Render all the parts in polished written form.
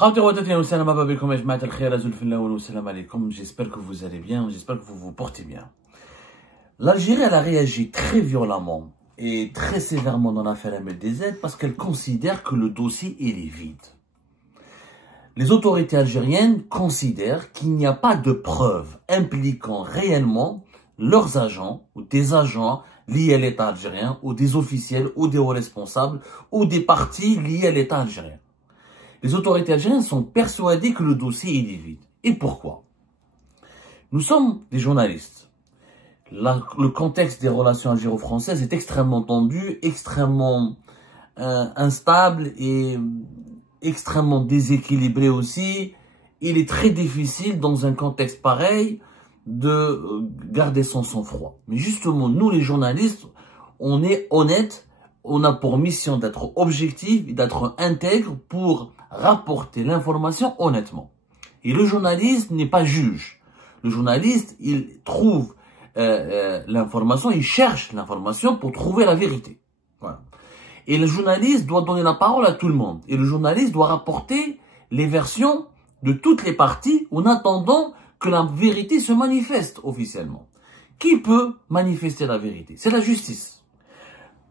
J'espère que vous allez bien, j'espère que vous vous portez bien. L'Algérie, elle a réagi très violemment et très sévèrement dans l'affaire MLDZ parce qu'elle considère que le dossier est vide. Les autorités algériennes considèrent qu'il n'y a pas de preuves impliquant réellement leurs agents ou des agents liés à l'État algérien ou des officiels ou des hauts responsables ou des partis liés à l'État algérien. Les autorités algériennes sont persuadées que le dossier est vide. Et pourquoi? Nous sommes des journalistes. Le contexte des relations algéro-françaises est extrêmement tendu, extrêmement instable et extrêmement déséquilibré aussi. Il est très difficile dans un contexte pareil de garder son sang-froid. Mais justement, nous les journalistes, on est honnêtes, on a pour mission d'être objectif et d'être intègre pour rapporter l'information honnêtement. Et le journaliste n'est pas juge. Le journaliste, il trouve l'information, il cherche l'information pour trouver la vérité. Voilà. Et le journaliste doit donner la parole à tout le monde. Et le journaliste doit rapporter les versions de toutes les parties en attendant que la vérité se manifeste officiellement. Qui peut manifester la vérité? C'est la justice.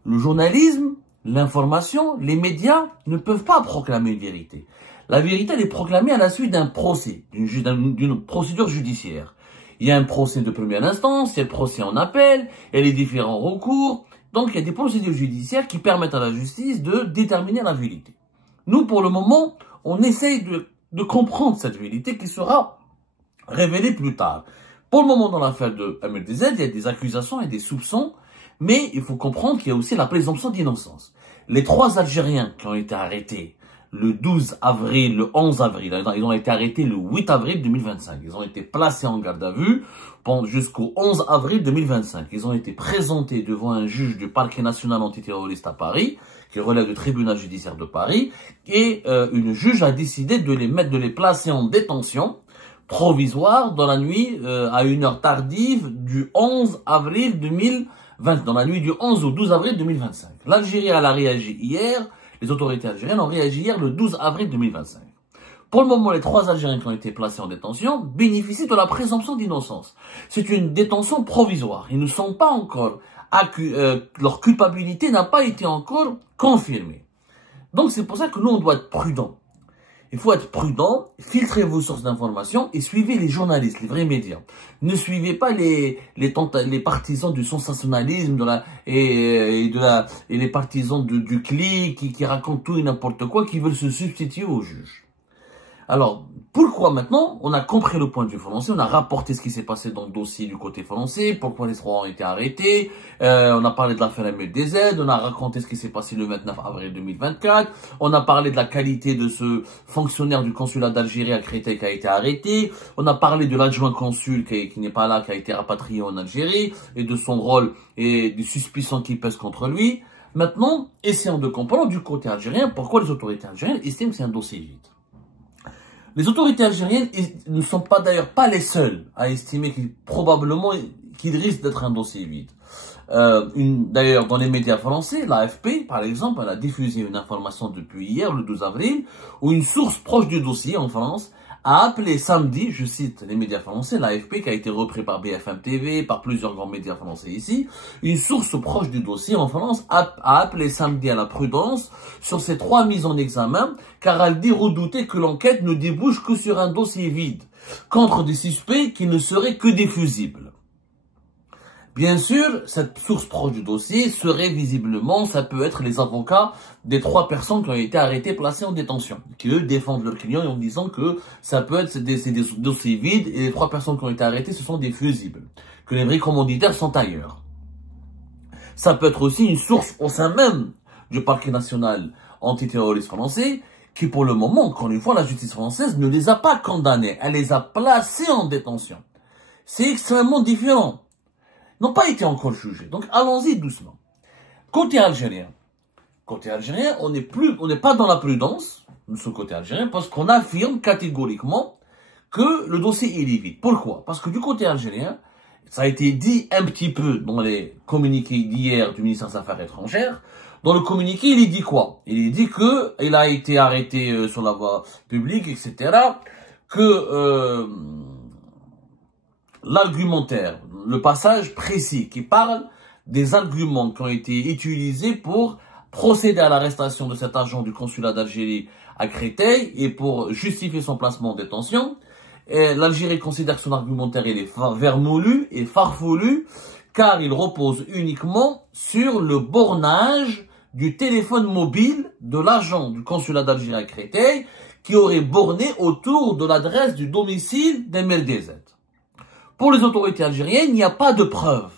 Le journalisme, l'information, les médias ne peuvent pas proclamer une vérité. La vérité, elle est proclamée à la suite d'un procès, d'une procédure judiciaire. Il y a un procès de première instance, il y a le procès en appel, il y a les différents recours. Donc, il y a des procédures judiciaires qui permettent à la justice de déterminer la vérité. Nous, pour le moment, on essaye de comprendre cette vérité qui sera révélée plus tard. Pour le moment, dans l'affaire de MLDZ, il y a des accusations et des soupçons, mais il faut comprendre qu'il y a aussi la présomption d'innocence. Les 3 Algériens qui ont été arrêtés le 12 avril, le 11 avril, ils ont été arrêtés le 8 avril 2025. Ils ont été placés en garde à vue jusqu'au 11 avril 2025. Ils ont été présentés devant un juge du parquet national antiterroriste à Paris, qui relève du tribunal judiciaire de Paris, et une juge a décidé de les placer en détention provisoire dans la nuit, à une heure tardive du 11 avril 2020, dans la nuit du 11 au 12 avril 2025. L'Algérie, elle a réagi hier. Les autorités algériennes ont réagi hier le 12 avril 2025. Pour le moment, les 3 Algériens qui ont été placés en détention bénéficient de la présomption d'innocence. C'est une détention provisoire. Ils ne sont pas encore leur culpabilité n'a pas été encore confirmée. Donc c'est pour ça que nous, on doit être prudents. Il faut être prudent, filtrez vos sources d'information et suivez les journalistes, les vrais médias. Ne suivez pas les partisans du sensationnalisme et les partisans du clic qui racontent tout et n'importe quoi, qui veulent se substituer aux juges. Alors, pourquoi maintenant? On a compris le point de vue français, on a rapporté ce qui s'est passé dans le dossier du côté français, pourquoi les 3 ont été arrêtés, on a parlé de l'affaire MLDZ, on a raconté ce qui s'est passé le 29 avril 2024, on a parlé de la qualité de ce fonctionnaire du consulat d'Algérie à Créteil qui a été arrêté, on a parlé de l'adjoint consul qui n'est pas là, qui a été rapatrié en Algérie, et de son rôle et des suspicions qui pèsent contre lui. Maintenant, essayons de comprendre du côté algérien pourquoi les autorités algériennes estiment que c'est un dossier vide. Les autorités algériennes ne sont pas d'ailleurs pas les seules à estimer qu'il risque d'être un dossier vide. D'ailleurs, dans les médias français, l'AFP, par exemple, elle a diffusé une information depuis hier, le 12 avril, où une source proche du dossier en France a appelé samedi, je cite les médias français, l'AFP qui a été repris par BFM TV, par plusieurs grands médias français ici, une source proche du dossier en France a appelé samedi à la prudence sur ces 3 mises en examen, car elle dit redouter que l'enquête ne débouche que sur un dossier vide, contre des suspects qui ne seraient que des fusibles. Bien sûr, cette source proche du dossier serait visiblement, ça peut être les avocats des 3 personnes qui ont été arrêtées, placées en détention, qui eux défendent leurs clients en disant que ça peut être des dossiers vides et les 3 personnes qui ont été arrêtées, ce sont des fusibles, que les vrais commanditaires sont ailleurs. Ça peut être aussi une source au sein même du parquet national antiterroriste français, qui pour le moment, encore une fois, la justice française ne les a pas condamnés, elle les a placés en détention. C'est extrêmement différent. N'ont pas été encore jugés. Donc, allons-y doucement. Côté algérien, on n'est pas dans la prudence, de ce côté algérien, parce qu'on affirme catégoriquement que le dossier est vide. Pourquoi? Parce que du côté algérien, ça a été dit un petit peu dans les communiqués d'hier du ministère des Affaires étrangères, Dans le communiqué, il dit quoi? Il dit que il a été arrêté sur la voie publique, etc. Que l'argumentaire, le passage précis qui parle des arguments qui ont été utilisés pour procéder à l'arrestation de cet agent du consulat d'Algérie à Créteil et pour justifier son placement en détention. L'Algérie considère que son argumentaire il est vermoulu et farfelu car il repose uniquement sur le bornage du téléphone mobile de l'agent du consulat d'Algérie à Créteil qui aurait borné autour de l'adresse du domicile d'MLDZ. Pour les autorités algériennes, il n'y a pas de preuves.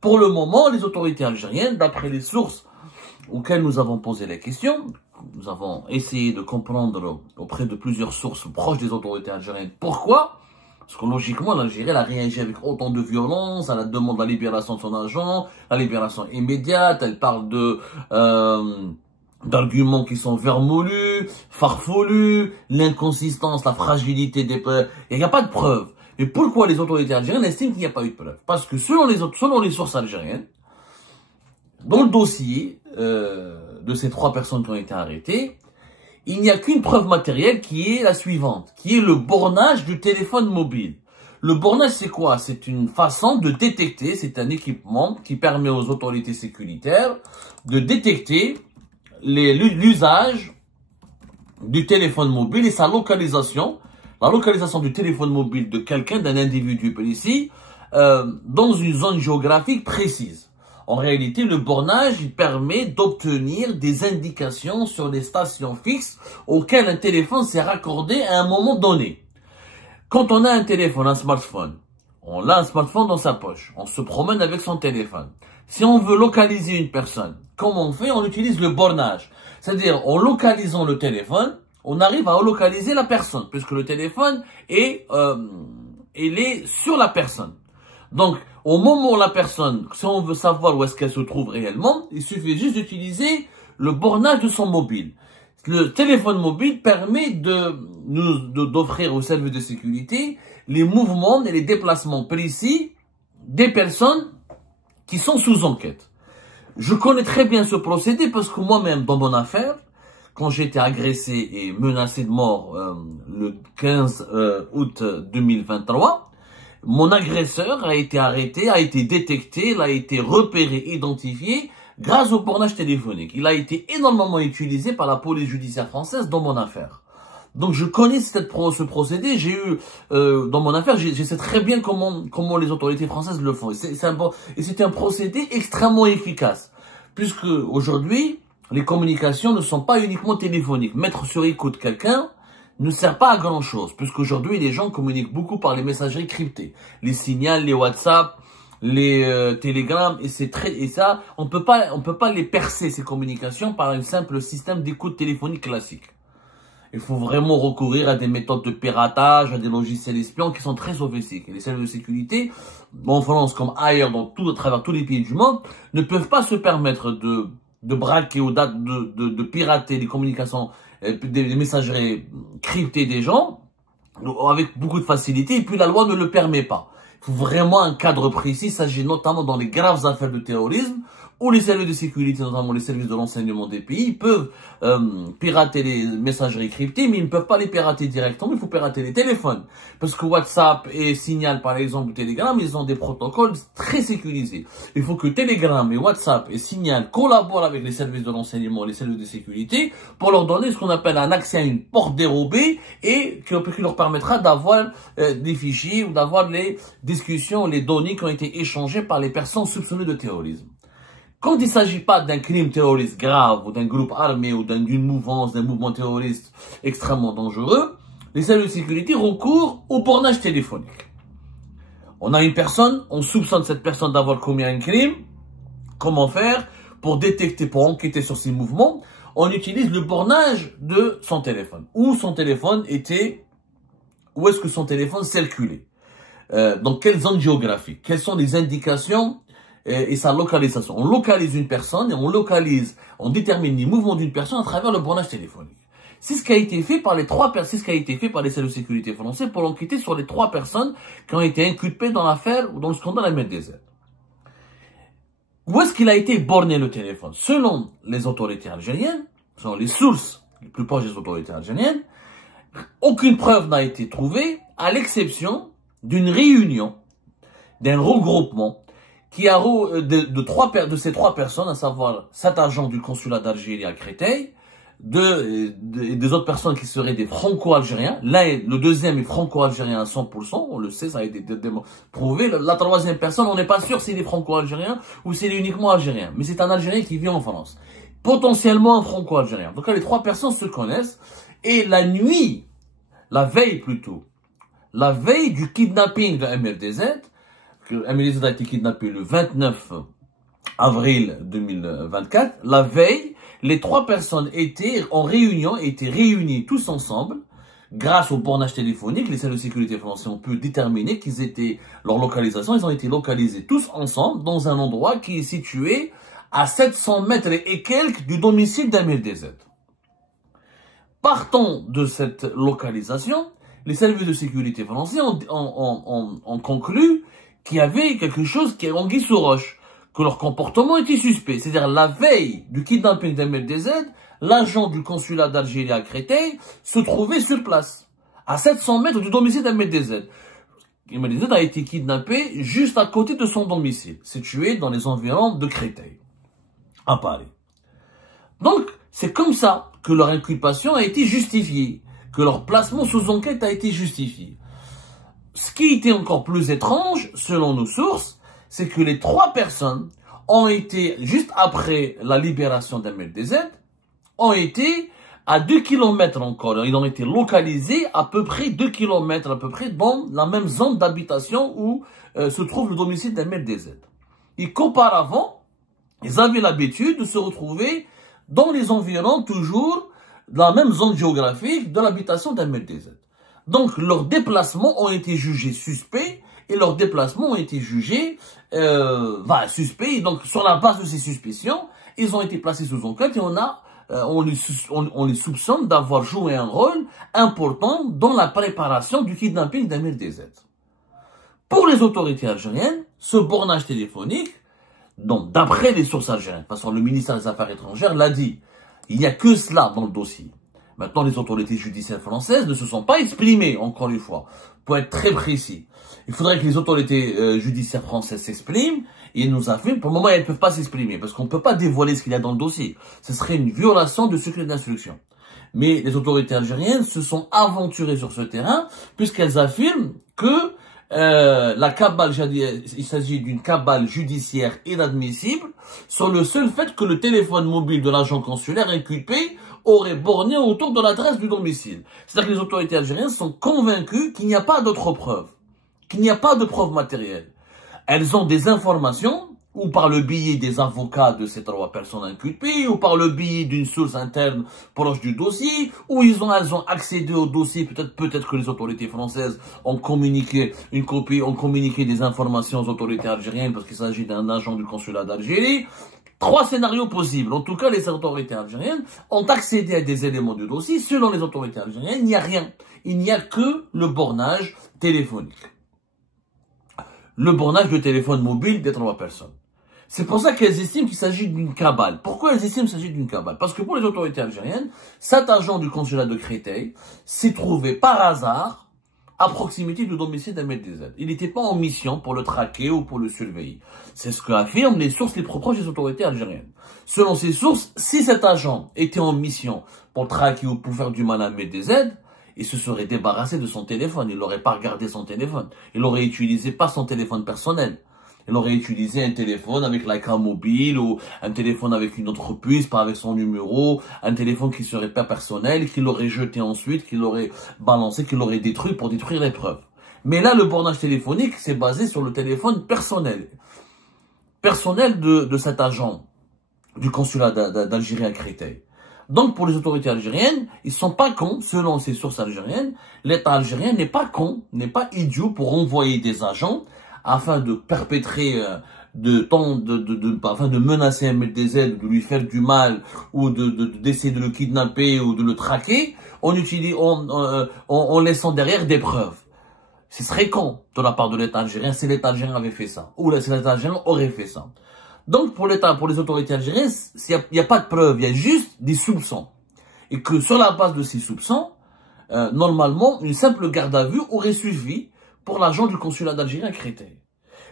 Pour le moment, les autorités algériennes, d'après les sources auxquelles nous avons posé la question, nous avons essayé de comprendre auprès de plusieurs sources proches des autorités algériennes pourquoi. Parce que logiquement, l'Algérie a réagi avec autant de violence à la demande de la libération de son agent, la libération immédiate. Elle parle d'arguments qui sont vermoulus, farfelus, l'inconsistance, la fragilité des preuves. Il n'y a pas de preuves. Mais pourquoi les autorités algériennes estiment qu'il n'y a pas eu de preuves? Parce que selon les sources algériennes, dans le dossier de ces 3 personnes qui ont été arrêtées, il n'y a qu'une preuve matérielle qui est la suivante, qui est le bornage du téléphone mobile. Le bornage, c'est quoi? C'est une façon de détecter, c'est un équipement qui permet aux autorités sécuritaires de détecter l'usage du téléphone mobile et sa localisation, la localisation du téléphone mobile de quelqu'un, d'un individu précis, dans une zone géographique précise. En réalité, le bornage, il permet d'obtenir des indications sur les stations fixes auxquelles un téléphone s'est raccordé à un moment donné. Quand on a un téléphone, un smartphone, on a un smartphone dans sa poche, on se promène avec son téléphone. Si on veut localiser une personne, comment on fait? On utilise le bornage. C'est-à-dire, en localisant le téléphone, on arrive à localiser la personne, puisque le téléphone est sur la personne. Donc, au moment où la personne, si on veut savoir où est-ce qu'elle se trouve réellement, il suffit juste d'utiliser le bornage de son mobile. Le téléphone mobile permet d'offrir aux services de sécurité les mouvements et les déplacements précis des personnes qui sont sous enquête. Je connais très bien ce procédé parce que moi-même, dans mon affaire, quand j'ai été agressé et menacé de mort le 15 août 2023, mon agresseur a été arrêté, a été détecté, il a été repéré, identifié grâce au bornage téléphonique. Il a été énormément utilisé par la police judiciaire française dans mon affaire. Donc je connais ce procédé, j'ai eu dans mon affaire, je sais très bien comment les autorités françaises le font. Et c'est un procédé extrêmement efficace, puisque aujourd'hui, les communications ne sont pas uniquement téléphoniques. Mettre sur écoute quelqu'un ne sert pas à grand chose, puisqu'aujourd'hui les gens communiquent beaucoup par les messageries cryptées, les signals, les WhatsApp, les télégrammes, et ça, on peut pas les percer ces communications par un simple système d'écoute téléphonique classique. Il faut vraiment recourir à des méthodes de piratage, à des logiciels espions qui sont très sophistiqués. Les services de sécurité, en France comme ailleurs, à travers tous les pays du monde, ne peuvent pas se permettre de braquer ou de pirater les communications, des messageries cryptées des gens avec beaucoup de facilité, et puis la loi ne le permet pas. Il faut vraiment un cadre précis. Il s'agit notamment dans les graves affaires de terrorisme où les services de sécurité, notamment les services de renseignement des pays, peuvent pirater les messageries cryptées, mais ils ne peuvent pas les pirater directement, il faut pirater les téléphones. Parce que WhatsApp et Signal, par exemple, ou Telegram, ils ont des protocoles très sécurisés. Il faut que Telegram et WhatsApp et Signal collaborent avec les services de renseignement et les services de sécurité pour leur donner ce qu'on appelle un accès à une porte dérobée et qui leur permettra d'avoir des fichiers ou d'avoir les discussions, les données qui ont été échangées par les personnes soupçonnées de terrorisme. Quand il ne s'agit pas d'un crime terroriste grave ou d'un groupe armé ou d'une mouvance, d'un mouvement terroriste extrêmement dangereux, les services de sécurité recourent au bornage téléphonique. On a une personne, on soupçonne cette personne d'avoir commis un crime. Comment faire pour détecter, pour enquêter sur ses mouvements? On utilise le bornage de son téléphone. Où est-ce que son téléphone circulait? Dans quelle zone géographique? Quelles sont les indications et sa localisation? On localise une personne et on détermine les mouvements d'une personne à travers le bornage téléphonique. C'est ce qui a été fait par les services de sécurité français pour enquêter sur les 3 personnes qui ont été inculpées dans l'affaire ou dans le scandale MLDZ. Où est-ce qu'il a été borné le téléphone? Selon les autorités algériennes, selon les sources les plus proches des autorités algériennes, aucune preuve n'a été trouvée, à l'exception d'une réunion, d'un regroupement qui a de ces trois personnes, à savoir 7 agents du consulat d'Algérie à Créteil, des autres personnes qui seraient des franco-algériens. Le deuxième est franco-algérien à 100%, on le sait, ça a été prouvé. La troisième personne, on n'est pas sûr s'il est franco-algérien ou s'il est uniquement algérien. Mais c'est un Algérien qui vit en France. Potentiellement un franco-algérien. Donc là, les trois personnes se connaissent. Et la veille du kidnapping de MLDZ, MLDZ a été kidnappé le 29 avril 2024, la veille, les trois personnes étaient réunies tous ensemble. Grâce au bornage téléphonique, les services de sécurité français ont pu déterminer qu'ils étaient, leur localisation, ils ont été localisés tous ensemble dans un endroit qui est situé à 700 mètres et quelques du domicile d'MLDZ. Partant de cette localisation, les services de sécurité français ont conclu qu'il y avait quelque chose qui est anguille sous roche, que leur comportement était suspect. C'est-à-dire, la veille du kidnapping d'MLDZ, l'agent du consulat d'Algérie à Créteil se trouvait sur place, à 700 mètres du domicile d'MLDZ. MLDZ a été kidnappé juste à côté de son domicile, situé dans les environs de Créteil, à Paris. Donc, c'est comme ça que leur inculpation a été justifiée, que leur placement sous enquête a été justifié. Ce qui était encore plus étrange, selon nos sources, c'est que les trois personnes ont été, juste après la libération d'MLDZ, ont été à 2 km encore. Ils ont été localisés à peu près 2 km, à peu près dans la même zone d'habitation où se trouve le domicile d'MLDZ. Et qu'auparavant, ils avaient l'habitude de se retrouver dans les environs, toujours, de la même zone géographique de l'habitation d'MLDZ. Donc, leurs déplacements ont été jugés suspects et leurs déplacements ont été jugés suspects. Donc, sur la base de ces suspicions, ils ont été placés sous enquête et on les soupçonne d'avoir joué un rôle important dans la préparation du kidnapping d'MLDZ. Pour les autorités algériennes, ce bornage téléphonique, donc d'après les sources algériennes, parce que le ministère des Affaires étrangères l'a dit, il n'y a que cela dans le dossier. Maintenant, les autorités judiciaires françaises ne se sont pas exprimées, encore une fois, pour être très précis. Il faudrait que les autorités judiciaires françaises s'expriment et nous affirment. Pour le moment, elles ne peuvent pas s'exprimer parce qu'on ne peut pas dévoiler ce qu'il y a dans le dossier. Ce serait une violation du secret d'instruction. Mais les autorités algériennes se sont aventurées sur ce terrain puisqu'elles affirment que la cabale, il s'agit d'une cabale judiciaire inadmissible sur le seul fait que le téléphone mobile de l'agent consulaire inculpé aurait borné autour de l'adresse du domicile. C'est-à-dire que les autorités algériennes sont convaincues qu'il n'y a pas d'autres preuves, qu'il n'y a pas de preuves matérielles. Elles ont des informations, ou par le biais des avocats de ces trois personnes inculpées, ou par le biais d'une source interne proche du dossier, ou elles ont accédé au dossier, peut-être que les autorités françaises ont communiqué ont communiqué des informations aux autorités algériennes parce qu'il s'agit d'un agent du consulat d'Algérie. 3 scénarios possibles. En tout cas, les autorités algériennes ont accédé à des éléments du dossier. Selon les autorités algériennes, il n'y a rien. Il n'y a que le bornage téléphonique. Le bornage de téléphone mobile des 3 personnes. C'est pour ça qu'elles estiment qu'il s'agit d'une cabale. Pourquoi elles estiment qu'il s'agit d'une cabale? Parce que pour les autorités algériennes, cet agent du consulat de Créteil s'est trouvé par hasard à proximité du domicile d'MLDZ. Il n'était pas en mission pour le traquer ou pour le surveiller. C'est ce qu'affirment les sources les plus proches des autorités algériennes. Selon ces sources, si cet agent était en mission pour traquer ou pour faire du mal à MLDZ, il se serait débarrassé de son téléphone. Il n'aurait pas regardé son téléphone. Il aurait utilisé pas son téléphone personnel. Il aurait utilisé un téléphone avec l'ICA mobile ou un téléphone avec une autre puce, pas avec son numéro, un téléphone qui serait pas personnel, qu'il aurait jeté ensuite, qu'il aurait balancé, qu'il aurait détruit pour détruire les preuves. Mais là, le bornage téléphonique, c'est basé sur le téléphone personnel. Personnel de cet agent du consulat d'Algérie à Créteil. Donc, pour les autorités algériennes, ils sont pas cons, selon ces sources algériennes. L'État algérien n'est pas con, n'est pas idiot pour envoyer des agents afin de perpétrer, afin de menacer MLDZ, de lui faire du mal, ou d'essayer de le kidnapper, ou de le traquer, en laissant derrière des preuves. Ce serait con de la part de l'État algérien si l'État algérien avait fait ça, ou si l'État algérien aurait fait ça. Donc, pour l'État, pour les autorités algériennes, il n'y a pas de preuves, il y a juste des soupçons. Et que sur la base de ces soupçons, normalement, une simple garde à vue aurait suffi pour l'agent du consulat d'Algérie à Créteil.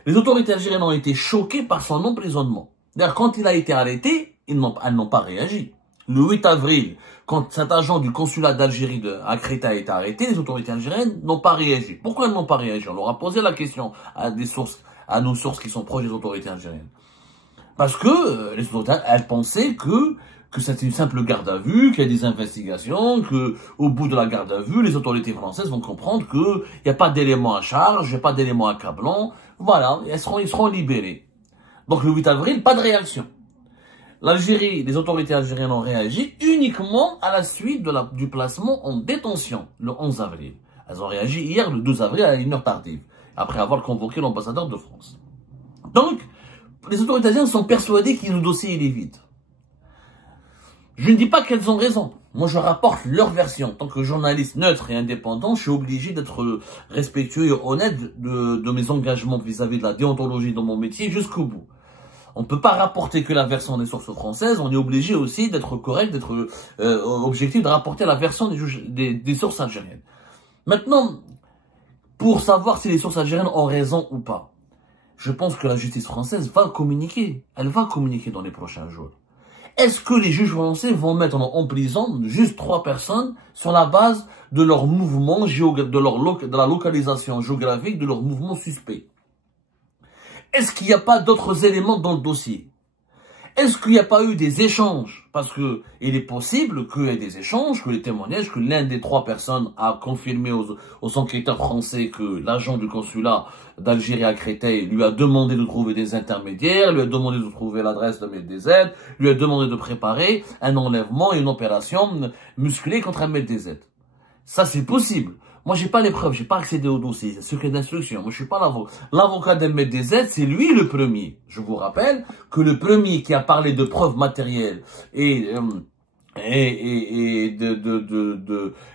Les autorités algériennes ont été choquées par son emprisonnement. D'ailleurs, quand il a été arrêté, elles n'ont pas réagi. Le 8 avril, quand cet agent du consulat d'Algérie à Créteil a été arrêté, les autorités algériennes n'ont pas réagi. Pourquoi elles n'ont pas réagi? On leur a posé la question à nos sources qui sont proches des autorités algériennes. Parce que les autorités, elles pensaient que c'était une simple garde à vue, qu'il y a des investigations, que au bout de la garde à vue, les autorités françaises vont comprendre qu'il n'y a pas d'éléments à charge, il n'y a pas d'éléments accablant. Voilà, ils seront libérés. Donc le 8 avril, pas de réaction. L'Algérie, les autorités algériennes ont réagi uniquement à la suite du placement en détention, le 11 avril. Elles ont réagi hier, le 12 avril, à une heure tardive, après avoir convoqué l'ambassadeur de France. Donc, les autorités algériennes sont persuadées que le dossier est vide. Je ne dis pas qu'elles ont raison. Moi, je rapporte leur version. En tant que journaliste neutre et indépendant, je suis obligé d'être respectueux et honnête de mes engagements vis-à-vis de la déontologie dans mon métier jusqu'au bout. On ne peut pas rapporter que la version des sources françaises, on est obligé aussi d'être correct, d'être objectif, de rapporter la version des sources algériennes. Maintenant, pour savoir si les sources algériennes ont raison ou pas, je pense que la justice française va communiquer. Elle va communiquer dans les prochains jours. Est-ce que les juges français vont mettre en prison juste 3 personnes sur la base de leur mouvement, de la localisation géographique de leur mouvement suspect? Est-ce qu'il n'y a pas d'autres éléments dans le dossier? Est-ce qu'il n'y a pas eu des échanges? Parce que il est possible qu'il y ait des échanges, que les témoignages, que l'un des 3 personnes a confirmé aux enquêteurs français que l'agent du consulat d'Algérie à Créteil lui a demandé de trouver des intermédiaires, lui a demandé de trouver l'adresse de MedDZ, lui a demandé de préparer un enlèvement et une opération musclée contre un MedDZ. Ça, c'est possible. Moi, j'ai pas les preuves, j'ai pas accédé au dossier, c'est secret d'instruction. Moi, je suis pas l'avocat. L'avocat d'MDZ, c'est lui le premier. Je vous rappelle que le premier qui a parlé de preuves matérielles et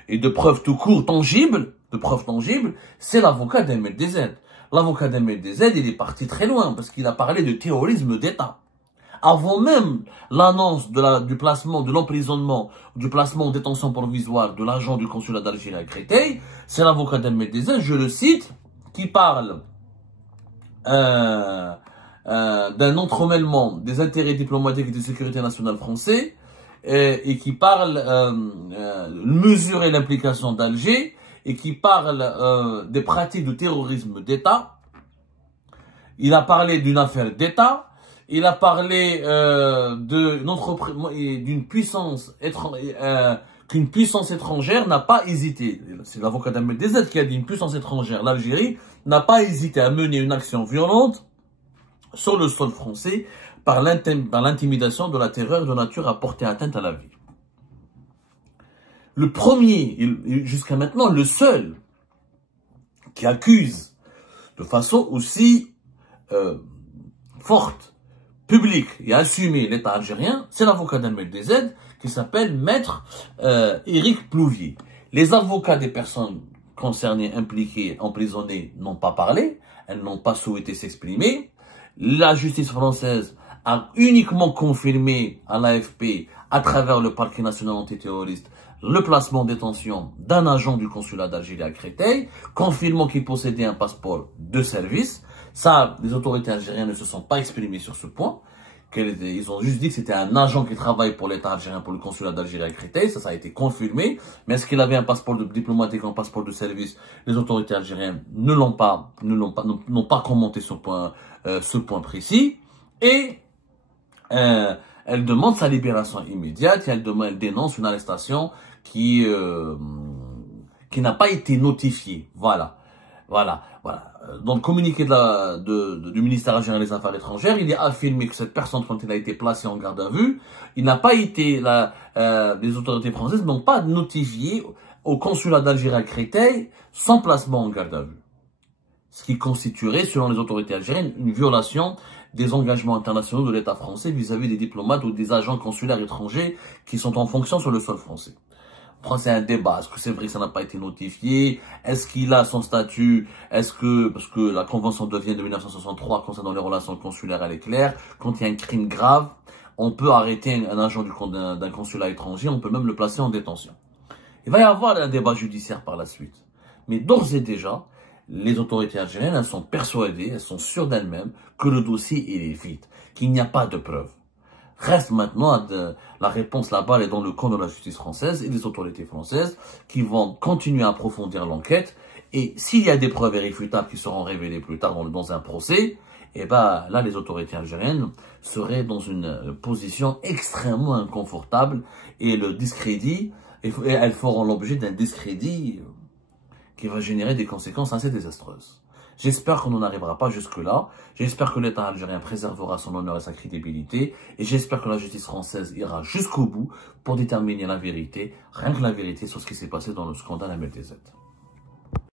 de preuves tout court tangibles, c'est l'avocat d'MDZ. L'avocat d'MDZ, il est parti très loin parce qu'il a parlé de terrorisme d'État. Avant même l'annonce du placement, de l'emprisonnement, du placement en détention provisoire de l'agent du consulat d'Algérie à Créteil, c'est l'avocat d'MDZ, je le cite, qui parle d'un entremêlement des intérêts diplomatiques et de sécurité nationale français, et qui parle mesurer l'implication d'Alger, et qui parle des pratiques de terrorisme d'État. Il a parlé d'une affaire d'État. Il a parlé d'une puissance qu'une puissance étrangère n'a pas hésité. C'est l'avocat d'MDZ qui a dit une puissance étrangère, l'Algérie, n'a pas hésité à mener une action violente sur le sol français par l'intimidation de la terreur de nature à porter atteinte à la vie. Le premier, jusqu'à maintenant, le seul qui accuse de façon aussi forte, public et assumé l'État algérien, c'est l'avocat d'MDZ qui s'appelle Maître Éric Plouvier. Les avocats des personnes concernées, impliquées, emprisonnées n'ont pas parlé, elles n'ont pas souhaité s'exprimer. La justice française a uniquement confirmé à l'AFP, à travers le parquet national antiterroriste, le placement en détention d'un agent du consulat d'Algérie à Créteil, confirmant qu'il possédait un passeport de service. Ça, les autorités algériennes ne se sont pas exprimées sur ce point. Ils ont juste dit que c'était un agent qui travaille pour l'État algérien, pour le consulat d'Algérie à Créteil. Ça a été confirmé. Mais est-ce qu'il avait un passeport diplomatique, un passeport de service? Les autorités algériennes n'ont pas commenté ce point précis. Et elle demande sa libération immédiate. Et elle dénonce une arrestation qui n'a pas été notifiée. Voilà. Dans le communiqué du ministère algérien des Affaires étrangères, il est affirmé que cette personne, quand elle a été placée en garde à vue, les autorités françaises n'ont pas notifié au consulat d'Algérie à Créteil son placement en garde à vue. Ce qui constituerait, selon les autorités algériennes, une violation des engagements internationaux de l'État français vis-à-vis des diplomates ou des agents consulaires étrangers qui sont en fonction sur le sol français. C'est un débat. Est-ce que c'est vrai que ça n'a pas été notifié? Est-ce qu'il a son statut? Parce que la Convention de Vienne de 1963 concernant les relations consulaires, elle est claire. Quand il y a un crime grave, on peut arrêter un agent d'un consulat étranger, on peut même le placer en détention. Il va y avoir un débat judiciaire par la suite. Mais d'ores et déjà, les autorités algériennes, elles sont persuadées, elles sont sûres d'elles-mêmes que le dossier, il est vide, qu'il n'y a pas de preuves. Reste maintenant, la réponse là-bas, elle est dans le camp de la justice française et des autorités françaises qui vont continuer à approfondir l'enquête. Et s'il y a des preuves irréfutables qui seront révélées plus tard dans un procès, et ben là, les autorités algériennes seraient dans une position extrêmement inconfortable et le discrédit, elles feront l'objet d'un discrédit qui va générer des conséquences assez désastreuses. J'espère qu'on n'en arrivera pas jusque-là. J'espère que l'État algérien préservera son honneur et sa crédibilité. Et j'espère que la justice française ira jusqu'au bout pour déterminer la vérité, rien que la vérité sur ce qui s'est passé dans le scandale MLTZ.